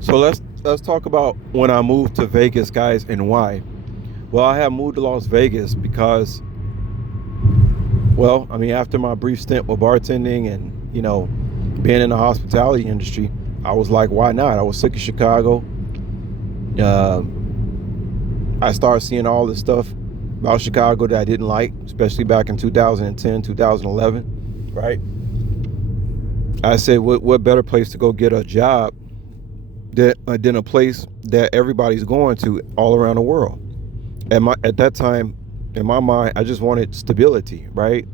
So let's talk about when I moved to Vegas, guys, and why. Well, I have moved to Las Vegas because, well, I mean, after my brief stint with bartending and being in the hospitality industry, I was like, why not? I was sick of Chicago. Uh, I started seeing all this stuff about Chicago that I didn't like, especially back in 2010, 2011, right? I said, what better place to go get a job than a place that everybody's going to all around the world? At that time, in my mind, I just wanted stability, right?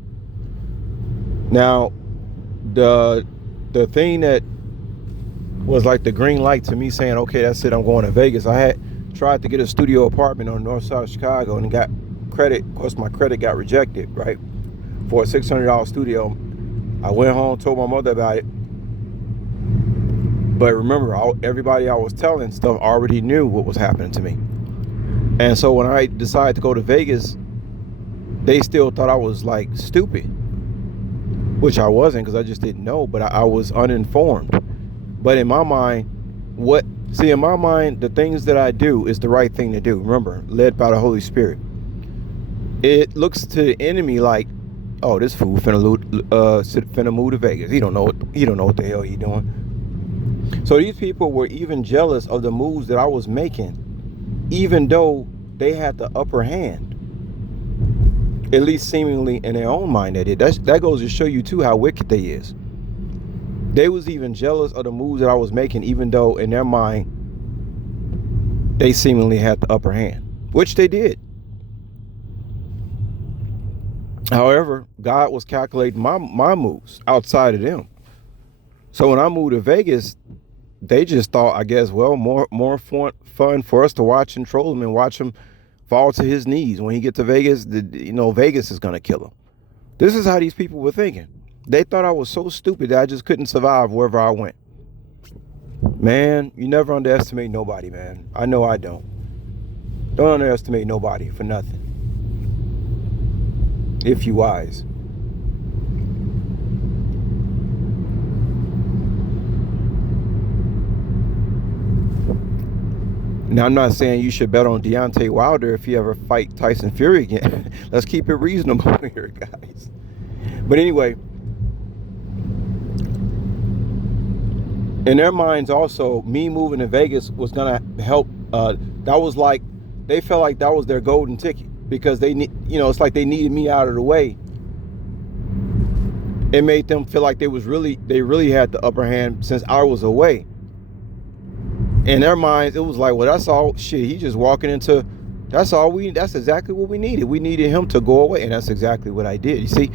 Now, the the thing that was like the green light to me saying, okay, that's it, I'm going to Vegas. I had tried to get a studio apartment on the north side of Chicago and got credit. Of course, my credit got rejected, right? For a $600 studio. I went home, told my mother about it. But remember, everybody I was telling stuff already knew what was happening to me. And so when I decided to go to Vegas, they still thought I was like stupid, which I wasn't because I just didn't know, but I was uninformed. But in my mind, in my mind, the things that I do is the right thing to do. Remember, led by the Holy Spirit. It looks to the enemy like, oh, this fool finna move to Vegas. He don't know what the hell he doing. So these people were even jealous of the moves that I was making, even though they had the upper hand. At least seemingly in their own mind they did. That goes to show you too how wicked they is. They was even jealous of the moves that I was making, even though in their mind they seemingly had the upper hand, which they did. However, God was calculating my moves outside of them. So when I moved to Vegas, they just thought, I guess, well, more fun for us to watch and troll him and watch him fall to his knees. When he get to Vegas, Vegas is going to kill him. This is how these people were thinking. They thought I was so stupid that I just couldn't survive wherever I went. Man, you never underestimate nobody, man. I know I don't. Don't underestimate nobody for nothing. If you wise. Now, I'm not saying you should bet on Deontay Wilder if he ever fight Tyson Fury again. Let's keep it reasonable here, guys. But anyway, in their minds also, me moving to Vegas was going to help. That was like, they felt like that was their golden ticket because it's like they needed me out of the way. It made them feel like they really had the upper hand since I was away. In their minds, it was like, well, that's all shit. He just walking into, that's exactly what we needed. We needed him to go away. And that's exactly what I did. You see,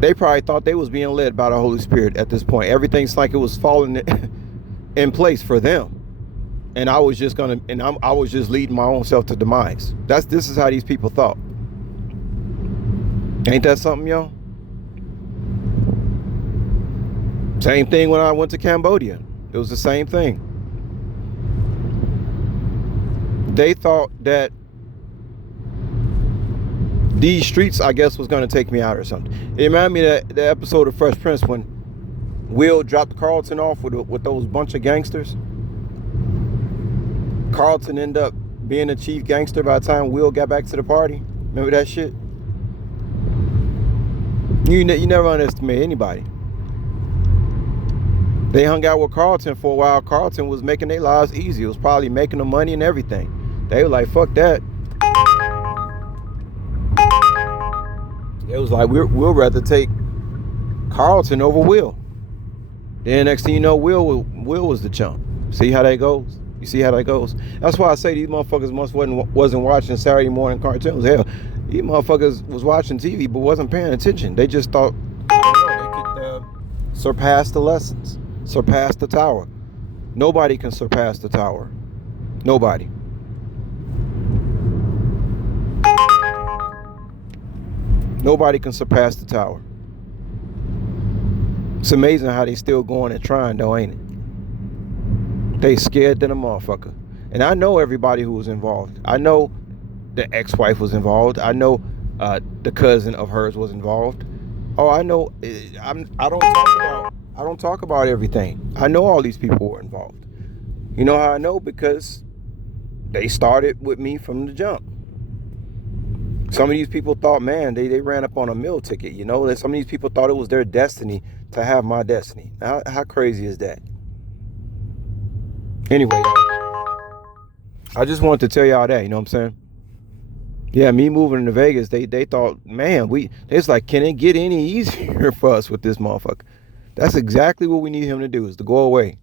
they probably thought they was being led by the Holy Spirit at this point. Everything's like it was falling in place for them. And I was just I was just leading my own self to demise. This is how these people thought. Ain't that something, yo? Same thing when I went to Cambodia. It was the same thing. They thought that these streets, I guess, was going to take me out or something. It reminded me of the episode of Fresh Prince when Will dropped Carlton off with those bunch of gangsters. Carlton ended up being a chief gangster by the time Will got back to the party. Remember that shit? You never underestimate anybody. They hung out with Carlton for a while. Carlton was making their lives easy. It was probably making them money and everything. They were like, fuck that. It was like, we'll rather take Carlton over Will. Then next thing you know, Will was the chump. See how that goes? You see how that goes? That's why I say these motherfuckers wasn't watching Saturday morning cartoons. Hell, these motherfuckers was watching TV but wasn't paying attention. They just thought, they could surpass the lessons. Surpass the tower. Nobody can surpass the tower. Nobody. Nobody can surpass the tower. It's amazing how they still going and trying though, ain't it? They scared than a motherfucker. And I know everybody who was involved. I know the ex-wife was involved. I know the cousin of hers was involved. Oh, I know. I don't talk about I don't talk about everything. I know all these people were involved. You know how I know? Because they started with me from the jump. Some of these people thought, man, they ran up on a meal ticket, you know? That some of these people thought it was their destiny to have my destiny. How crazy is that? Anyway, I just wanted to tell y'all that, you know what I'm saying? Yeah, me moving to Vegas, they thought, man, it's like, can it get any easier for us with this motherfucker? That's exactly what we need him to do, is to go away.